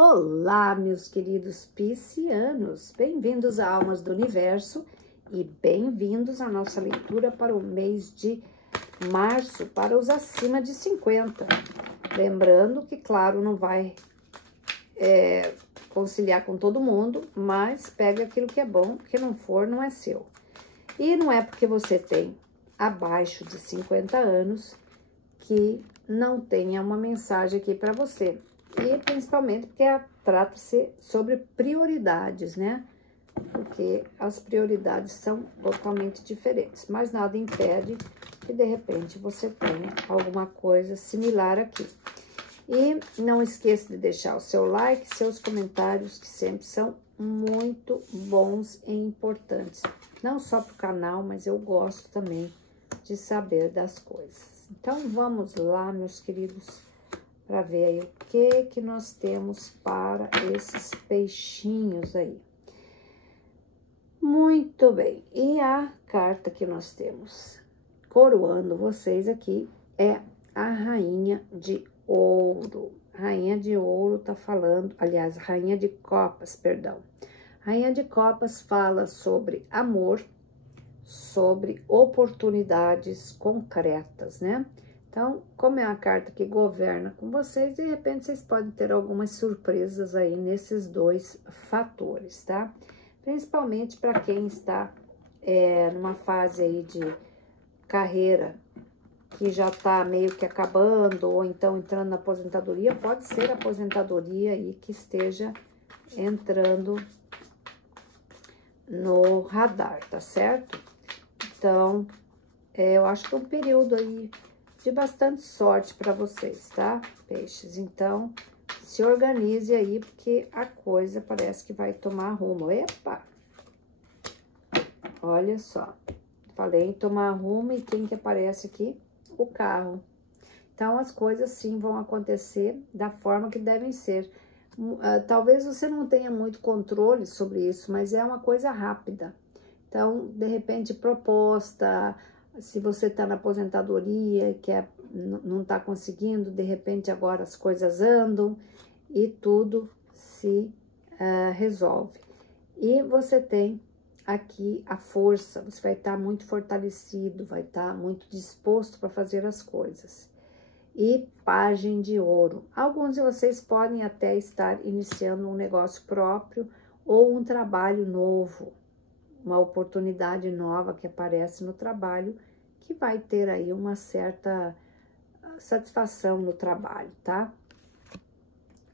Olá, meus queridos piscianos, bem-vindos a Almas do Universo e bem-vindos à nossa leitura para o mês de março, para os acima de 50. Lembrando que, claro, não vai conciliar com todo mundo, mas pega aquilo que é bom, o que não for, não é seu. E não é porque você tem abaixo de 50 anos que não tenha uma mensagem aqui para você. E principalmente porque trata-se sobre prioridades, né? Porque as prioridades são totalmente diferentes. Mas nada impede que de repente você tenha alguma coisa similar aqui. E não esqueça de deixar o seu like, seus comentários, que sempre são muito bons e importantes. Não só para o canal, mas eu gosto também de saber das coisas. Então, vamos lá, meus queridos, para ver aí o que nós temos para esses peixinhos aí. Muito bem, e a carta que nós temos coroando vocês aqui é a Rainha de Ouro. Rainha de Ouro tá falando, aliás, Rainha de Copas, perdão. Rainha de Copas fala sobre amor, sobre oportunidades concretas, né? Então, como é a carta que governa com vocês, de repente vocês podem ter algumas surpresas aí nesses dois fatores, tá? Principalmente para quem está numa fase aí de carreira que já tá meio que acabando, ou então entrando na aposentadoria, pode ser a aposentadoria aí que esteja entrando no radar, tá certo? Então, eu acho que é um período aí de bastante sorte para vocês, tá, peixes? Então, se organize aí, porque a coisa parece que vai tomar rumo. Epa! Olha só, falei em tomar rumo e quem que aparece aqui? O carro. Então, as coisas sim vão acontecer da forma que devem ser. Talvez você não tenha muito controle sobre isso, mas é uma coisa rápida. Então, de repente, proposta, se você está na aposentadoria, não está conseguindo, de repente agora as coisas andam e tudo se resolve. E você tem aqui a força, você vai estar muito fortalecido, vai estar muito disposto para fazer as coisas. E Pagem de Ouro. Alguns de vocês podem até estar iniciando um negócio próprio ou um trabalho novo, uma oportunidade nova que aparece no trabalho, que vai ter aí uma certa satisfação no trabalho, tá?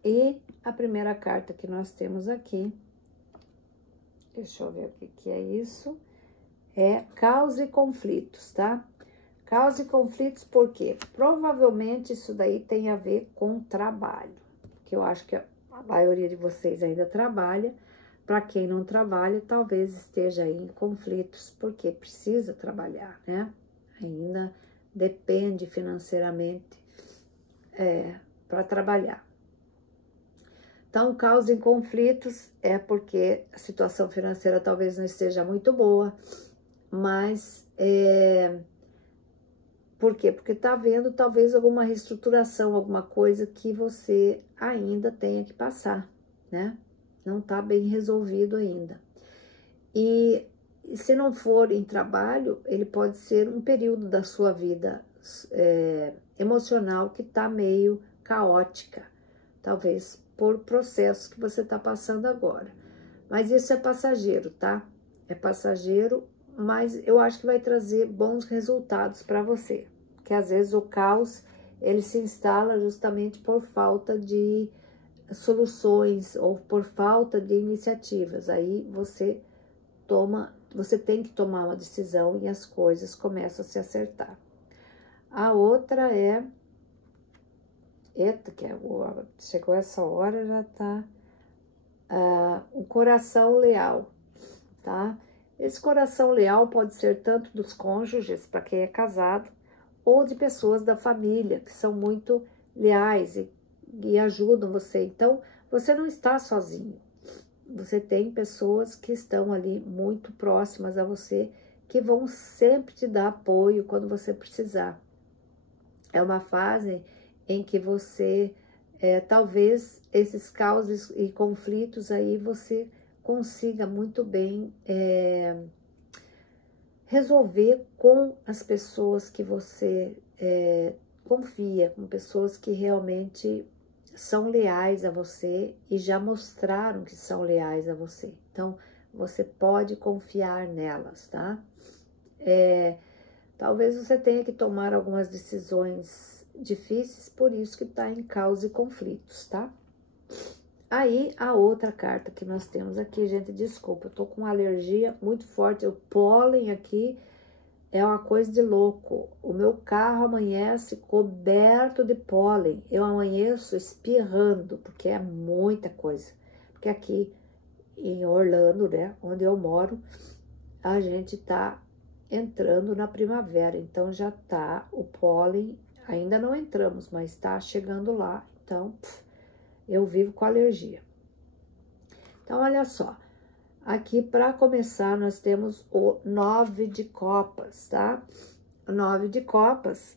E a primeira carta que nós temos aqui, deixa eu ver o que é isso, é Caos e Conflitos, tá? Caos e conflitos, por quê? Provavelmente isso daí tem a ver com trabalho, que eu acho que a maioria de vocês ainda trabalha. Para quem não trabalha, talvez esteja aí em conflitos, porque precisa trabalhar, né? Ainda depende financeiramente para trabalhar. Então, caos em conflitos é porque a situação financeira talvez não esteja muito boa, mas por quê? Porque está havendo talvez alguma reestruturação, alguma coisa que você ainda tenha que passar, né? Não está bem resolvido ainda. E se não for em trabalho, ele pode ser um período da sua vida emocional que está meio caótica, talvez por processos que você está passando agora. Mas isso é passageiro, tá? É passageiro, mas eu acho que vai trazer bons resultados para você. Que às vezes o caos, ele se instala justamente por falta de soluções ou por falta de iniciativas. Aí você tem que tomar uma decisão e as coisas começam a se acertar. A outra chegou essa hora, já tá o coração leal, tá? Esse coração leal pode ser tanto dos cônjuges, para quem é casado, ou de pessoas da família, que são muito leais e ajudam você. Então, você não está sozinho. Você tem pessoas que estão ali muito próximas a você, que vão sempre te dar apoio quando você precisar. É uma fase em que você talvez esses causos e conflitos aí você consiga muito bem resolver com as pessoas que você confia, com pessoas que realmente são leais a você e já mostraram que são leais a você. Então, você pode confiar nelas, tá? Talvez você tenha que tomar algumas decisões difíceis, por isso que tá em causa e conflitos, tá? Aí, a outra carta que nós temos aqui, gente, desculpa, eu tô com uma alergia muito forte, o pólen aqui é uma coisa de louco. O meu carro amanhece coberto de pólen, eu amanheço espirrando, porque é muita coisa. Porque aqui em Orlando, né, onde eu moro, a gente tá entrando na primavera, então já tá o pólen, ainda não entramos, mas tá chegando lá, então eu vivo com alergia. Então, olha só, aqui para começar nós temos o 9 de copas, tá? O 9 de copas,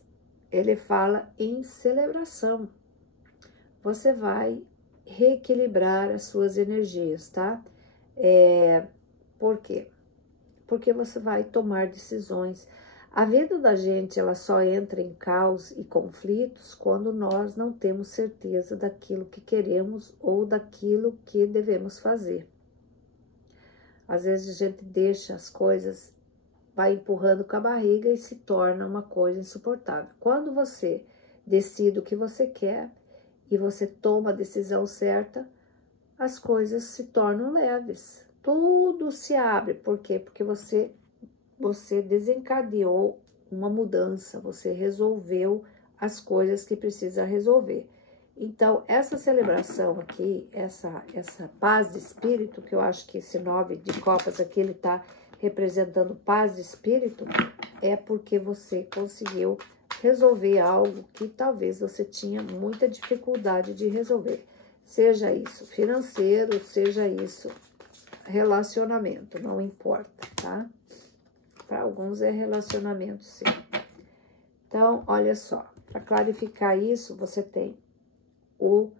ele fala em celebração. Você vai reequilibrar as suas energias, tá? Por quê? Porque você vai tomar decisões. A vida da gente, ela só entra em caos e conflitos quando nós não temos certeza daquilo que queremos ou daquilo que devemos fazer. Às vezes a gente deixa as coisas, vai empurrando com a barriga e se torna uma coisa insuportável. Quando você decide o que você quer e você toma a decisão certa, as coisas se tornam leves. Tudo se abre. Por quê? Porque você desencadeou uma mudança, você resolveu as coisas que precisa resolver. Então, essa celebração aqui, essa paz de espírito, que eu acho que esse 9 de copas aqui, ele está representando paz de espírito, é porque você conseguiu resolver algo que talvez você tinha muita dificuldade de resolver. Seja isso financeiro, seja isso relacionamento, não importa, tá? Para alguns é relacionamento, sim. Então, olha só, para clarificar isso, você tem o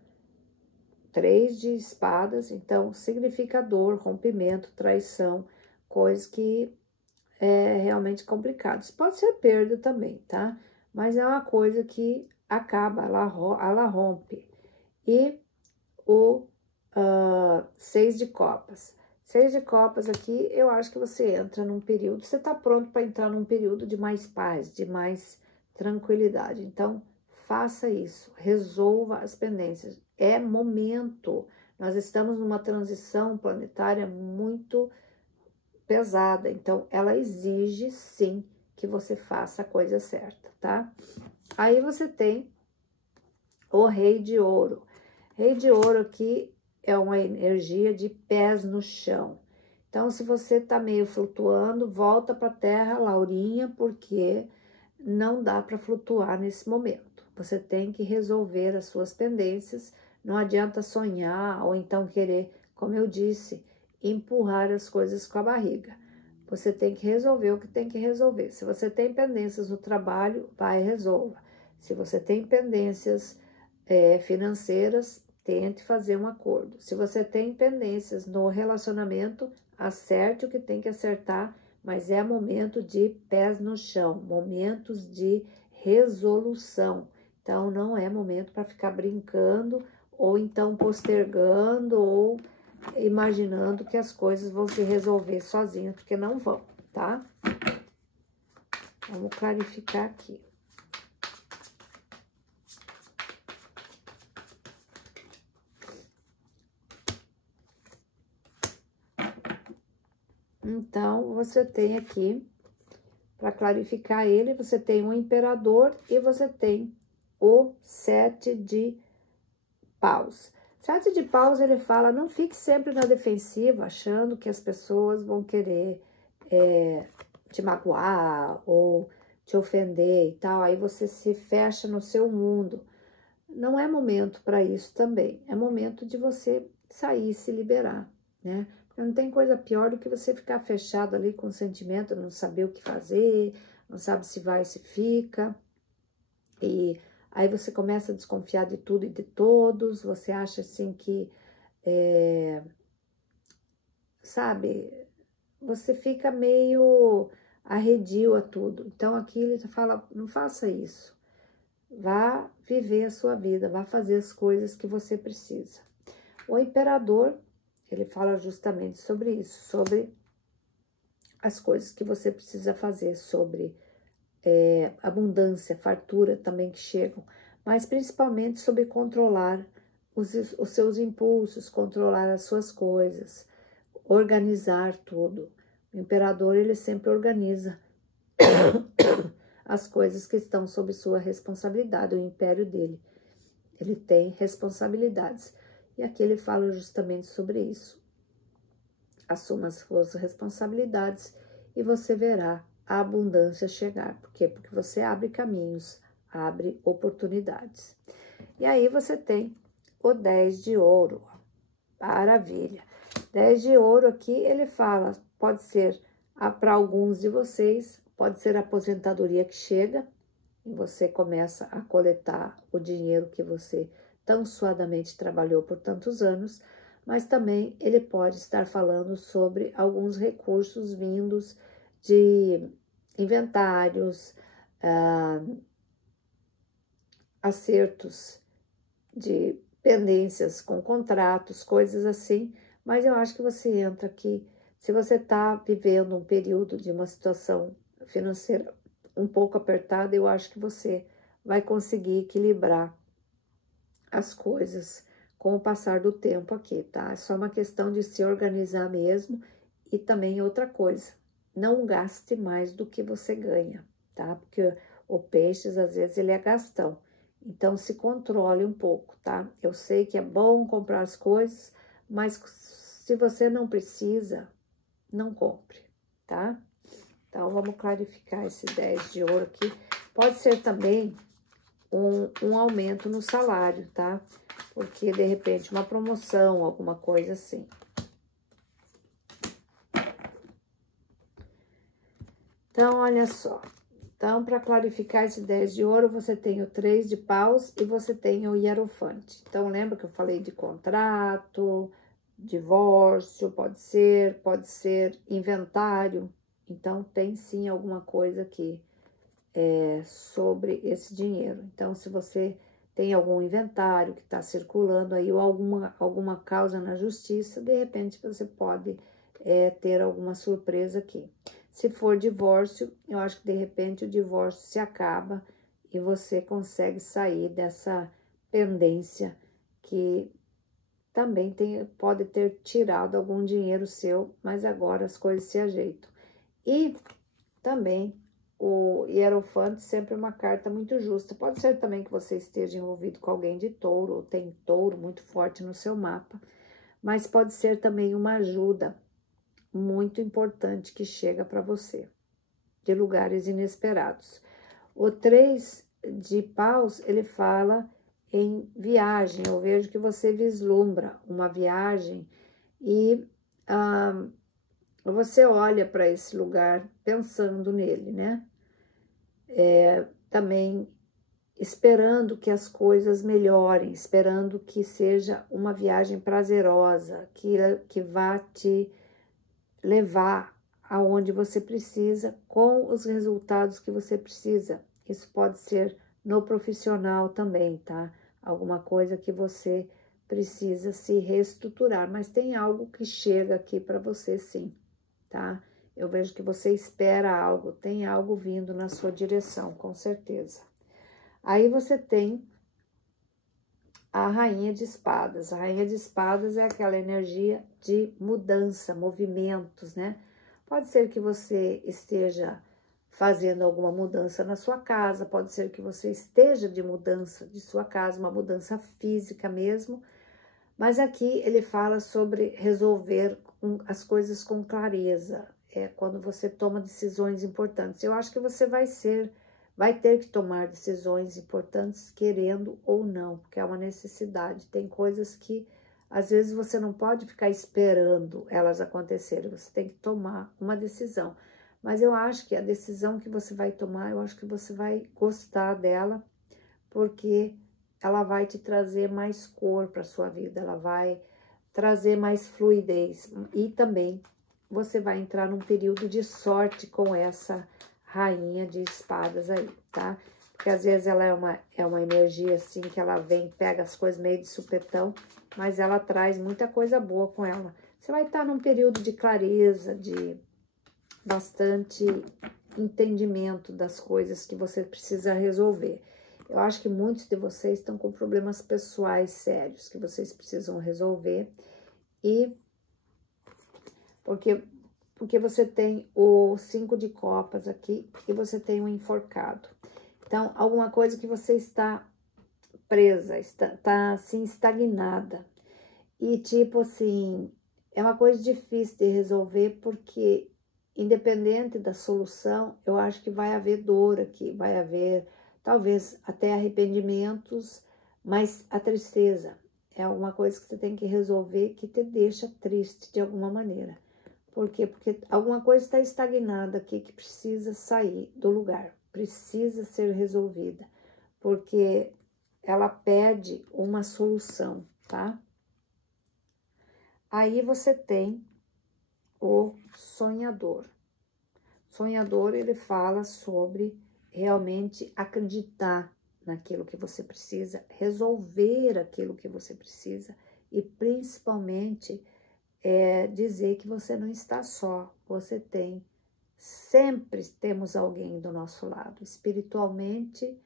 3 de espadas, então significa dor, rompimento, traição, coisas que é realmente complicadas. Pode ser perda também, tá? Mas é uma coisa que acaba, ela rompe. E o 6 de copas. 6 de copas aqui, eu acho que você entra num período, você tá pronto para entrar num período de mais paz, de mais tranquilidade. Então, faça isso, resolva as pendências. É momento, nós estamos numa transição planetária muito pesada, então ela exige sim que você faça a coisa certa, tá? Aí você tem o Rei de Ouro. Rei de Ouro aqui é uma energia de pés no chão. Então, se você tá meio flutuando, volta para a terra, Laurinha, porque não dá para flutuar nesse momento. Você tem que resolver as suas pendências, não adianta sonhar ou então querer, como eu disse, empurrar as coisas com a barriga. Você tem que resolver o que tem que resolver. Se você tem pendências no trabalho, vai e resolva. Se você tem pendências financeiras, tente fazer um acordo. Se você tem pendências no relacionamento, acerte o que tem que acertar, mas é momento de pés no chão, momentos de resolução. Então, não é momento para ficar brincando ou então postergando ou imaginando que as coisas vão se resolver sozinhas, porque não vão, tá? Vamos clarificar aqui. Então, você tem aqui, para clarificar ele, você tem o imperador e você tem o 7 de paus. 7 de paus, ele fala, não fique sempre na defensiva, achando que as pessoas vão querer te magoar ou te ofender e tal. Aí você se fecha no seu mundo. Não é momento para isso também. É momento de você sair e se liberar, né? Não tem coisa pior do que você ficar fechado ali com o sentimento, não saber o que fazer, não sabe se vai, se fica. E Aí você começa a desconfiar de tudo e de todos, você acha assim que, sabe, você fica meio arredio a tudo. Então aqui ele fala, não faça isso. Vá viver a sua vida, vá fazer as coisas que você precisa. O imperador, ele fala justamente sobre isso, sobre as coisas que você precisa fazer, sobre abundância, fartura também que chegam, mas principalmente sobre controlar os seus impulsos, controlar as suas coisas, organizar tudo. O imperador, ele sempre organiza as coisas que estão sob sua responsabilidade, o império dele. Ele tem responsabilidades. E aqui ele fala justamente sobre isso. Assuma as suas responsabilidades e você verá a abundância chegar. Por quê? Porque você abre caminhos, abre oportunidades. E aí você tem o 10 de ouro. Maravilha. 10 de ouro aqui, ele fala, pode ser para alguns de vocês, pode ser a aposentadoria que chega, e você começa a coletar o dinheiro que você tão suadamente trabalhou por tantos anos, mas também ele pode estar falando sobre alguns recursos vindos de inventários, acertos de pendências com contratos, coisas assim, mas eu acho que você entra aqui, se você está vivendo um período de uma situação financeira um pouco apertada, eu acho que você vai conseguir equilibrar as coisas com o passar do tempo aqui, tá? É só uma questão de se organizar mesmo e também outra coisa, não gaste mais do que você ganha, tá? Porque o peixe, às vezes, ele é gastão. Então, se controle um pouco, tá? Eu sei que é bom comprar as coisas, mas se você não precisa, não compre, tá? Então, vamos clarificar esse 10 de ouro aqui. Pode ser também um aumento no salário, tá? Porque, de repente, uma promoção, alguma coisa assim. Então, olha só. Então, para clarificar esse 10 de ouro, você tem o 3 de paus e você tem o hierofante. Então, lembra que eu falei de contrato, divórcio, pode ser inventário. Então, tem sim alguma coisa aqui sobre esse dinheiro. Então, se você tem algum inventário que está circulando aí ou alguma causa na justiça, de repente você pode ter alguma surpresa aqui. Se for divórcio, eu acho que de repente o divórcio se acaba e você consegue sair dessa pendência que também pode ter tirado algum dinheiro seu, mas agora as coisas se ajeitam. E também o hierofante sempre é uma carta muito justa. Pode ser também que você esteja envolvido com alguém de touro, ou tem touro muito forte no seu mapa, mas pode ser também uma ajuda muito importante que chega para você, de lugares inesperados. O 3 de paus, ele fala em viagem. Eu vejo que você vislumbra uma viagem e você olha para esse lugar pensando nele, né? Também esperando que as coisas melhorem, esperando que seja uma viagem prazerosa, que vá te levar aonde você precisa, com os resultados que você precisa. Isso pode ser no profissional também, tá? Alguma coisa que você precisa se reestruturar, mas tem algo que chega aqui para você sim, tá? Eu vejo que você espera algo, tem algo vindo na sua direção, com certeza. Aí você tem a Rainha de Espadas. A Rainha de Espadas é aquela energia de mudança, movimentos, né? Pode ser que você esteja fazendo alguma mudança na sua casa, pode ser que você esteja de mudança de sua casa, uma mudança física mesmo, mas aqui ele fala sobre resolver as coisas com clareza, quando você toma decisões importantes. Eu acho que você vai ter que tomar decisões importantes, querendo ou não, porque é uma necessidade. Tem coisas que, às vezes, você não pode ficar esperando elas acontecerem, você tem que tomar uma decisão. Mas eu acho que a decisão que você vai tomar, eu acho que você vai gostar dela, porque ela vai te trazer mais cor para sua vida, ela vai trazer mais fluidez. E também você vai entrar num período de sorte com essa rainha de espadas aí, tá? Porque às vezes ela é uma energia assim, que ela vem, pega as coisas meio de supetão, mas ela traz muita coisa boa com ela. Você vai estar num período de clareza, de bastante entendimento das coisas que você precisa resolver. Eu acho que muitos de vocês estão com problemas pessoais sérios que vocês precisam resolver. E porque você tem o 5 de copas aqui e você tem o enforcado. Então, alguma coisa que você está presa, está assim estagnada. E tipo assim, é uma coisa difícil de resolver porque independente da solução, eu acho que vai haver dor aqui, vai haver talvez até arrependimentos, mas a tristeza é uma coisa que você tem que resolver que te deixa triste de alguma maneira. Por quê? Porque alguma coisa está estagnada aqui que precisa sair do lugar, precisa ser resolvida, porque ela pede uma solução, tá? Aí você tem o sonhador. Sonhador, ele fala sobre realmente acreditar naquilo que você precisa, resolver aquilo que você precisa e principalmente dizer que você não está só, você tem, sempre temos alguém do nosso lado. Espiritualmente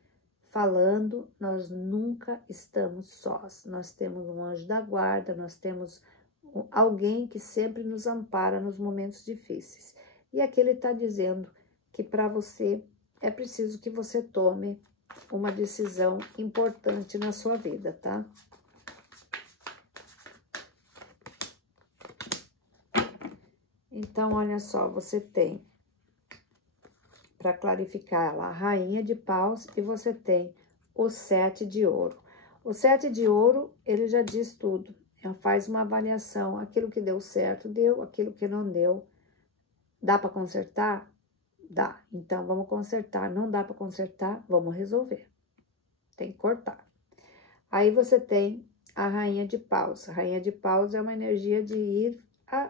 falando, nós nunca estamos sós, nós temos um anjo da guarda, nós temos alguém que sempre nos ampara nos momentos difíceis. E aqui ele está dizendo que para você é preciso que você tome uma decisão importante na sua vida, tá? Então, olha só, você tem, para clarificar ela, a rainha de paus e você tem o 7 de ouro. O 7 de ouro, ele já diz tudo. Faz uma avaliação, aquilo que deu certo, deu, aquilo que não deu. Dá para consertar? Dá. Então, vamos consertar. Não dá para consertar? Vamos resolver. Tem que cortar. Aí você tem a rainha de paus. A rainha de paus é uma energia de ir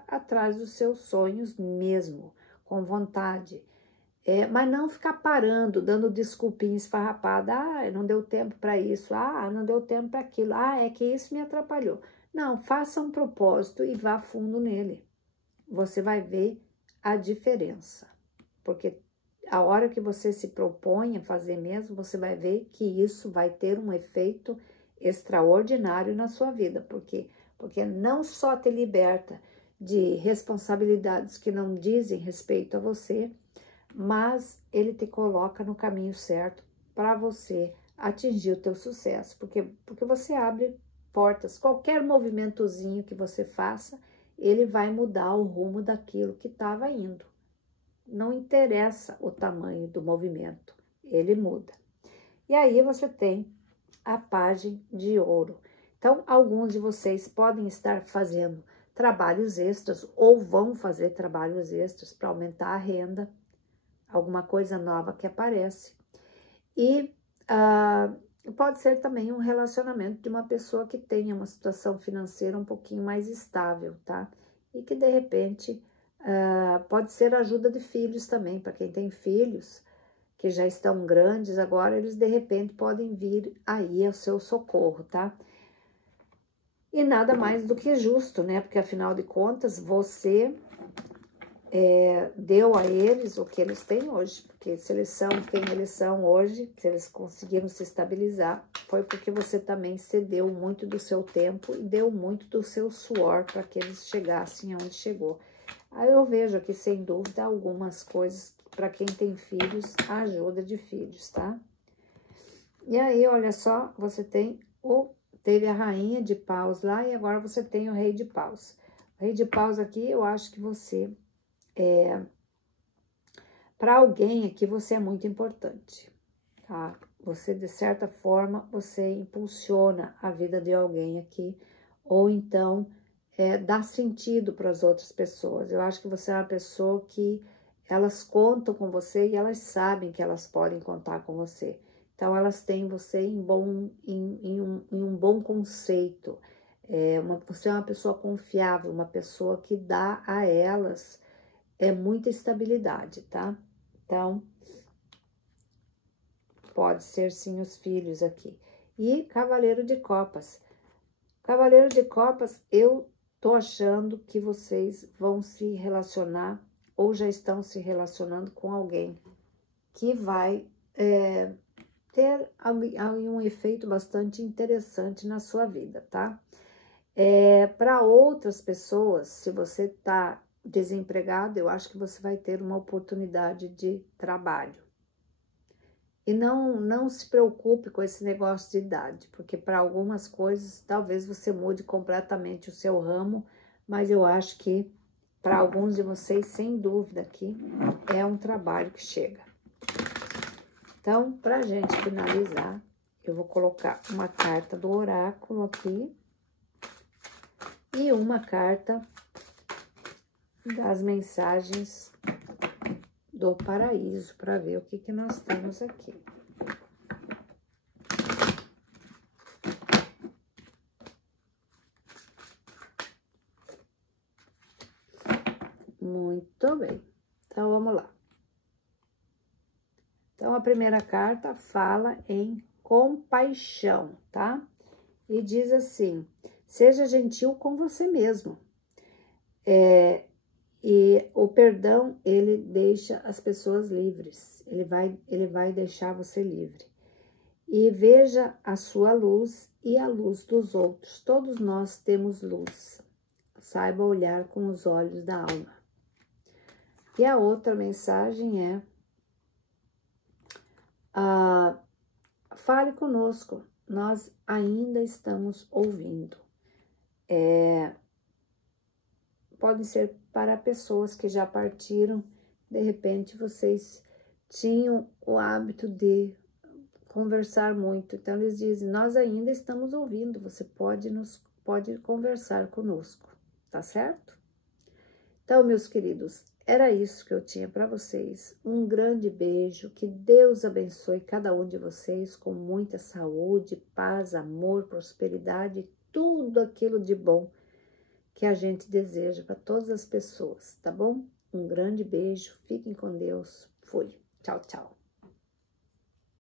atrás dos seus sonhos mesmo, com vontade. Mas não ficar parando, dando desculpinha esfarrapada. Ah, não deu tempo para isso. Ah, não deu tempo para aquilo. Ah, é que isso me atrapalhou. Não, faça um propósito e vá fundo nele. Você vai ver a diferença. Porque a hora que você se propõe a fazer mesmo, você vai ver que isso vai ter um efeito extraordinário na sua vida. Por quê? Porque não só te liberta de responsabilidades que não dizem respeito a você, mas ele te coloca no caminho certo para você atingir o teu sucesso. Porque você abre portas, qualquer movimentozinho que você faça, ele vai mudar o rumo daquilo que estava indo. Não interessa o tamanho do movimento, ele muda. E aí você tem a página de ouro. Então, alguns de vocês podem estar fazendo trabalhos extras ou vão fazer trabalhos extras para aumentar a renda, alguma coisa nova que aparece. E pode ser também um relacionamento de uma pessoa que tenha uma situação financeira um pouquinho mais estável, tá? E que de repente pode ser ajuda de filhos também, para quem tem filhos que já estão grandes, agora eles de repente podem vir aí ao seu socorro, tá? E nada mais do que justo, né? Porque afinal de contas, você deu a eles o que eles têm hoje, porque se eles são quem eles são hoje, se eles conseguiram se estabilizar, foi porque você também cedeu muito do seu tempo e deu muito do seu suor para que eles chegassem aonde chegou. Aí eu vejo aqui, sem dúvida, algumas coisas para quem tem filhos, a ajuda de filhos, tá? E aí, olha só, você teve a rainha de paus lá e agora você tem o rei de paus. O rei de paus aqui, eu acho que você para alguém aqui, você é muito importante, tá? Você, de certa forma, você impulsiona a vida de alguém aqui, ou então dá sentido para as outras pessoas. Eu acho que você é uma pessoa que elas contam com você e elas sabem que elas podem contar com você. Então, elas têm você em um bom conceito. Você é uma pessoa confiável, uma pessoa que dá a elas muita estabilidade, tá? Então, pode ser sim os filhos aqui. E Cavaleiro de Copas. Cavaleiro de Copas, eu tô achando que vocês vão se relacionar ou já estão se relacionando com alguém que vai ter um efeito bastante interessante na sua vida, tá? Para outras pessoas, se você tá desempregado, eu acho que você vai ter uma oportunidade de trabalho. E não se preocupe com esse negócio de idade, porque para algumas coisas talvez você mude completamente o seu ramo, mas eu acho que para alguns de vocês, sem dúvida, aqui é um trabalho que chega. Então, para a gente finalizar, eu vou colocar uma carta do oráculo aqui e uma carta das mensagens do paraíso, para ver o que nós temos aqui. Muito bem, então vamos lá. Então, a primeira carta fala em compaixão, tá? E diz assim, seja gentil com você mesmo. E o perdão, ele deixa as pessoas livres, ele vai deixar você livre. E veja a sua luz e a luz dos outros. Todos nós temos luz. Saiba olhar com os olhos da alma. E a outra mensagem é: fale conosco, nós ainda estamos ouvindo. Pode ser para pessoas que já partiram, de repente vocês tinham o hábito de conversar muito. Então, eles dizem, nós ainda estamos ouvindo, você pode conversar conosco, tá certo? Então, meus queridos, era isso que eu tinha para vocês. Um grande beijo, que Deus abençoe cada um de vocês com muita saúde, paz, amor, prosperidade, tudo aquilo de bom que a gente deseja para todas as pessoas, tá bom? Um grande beijo, fiquem com Deus, fui, tchau, tchau.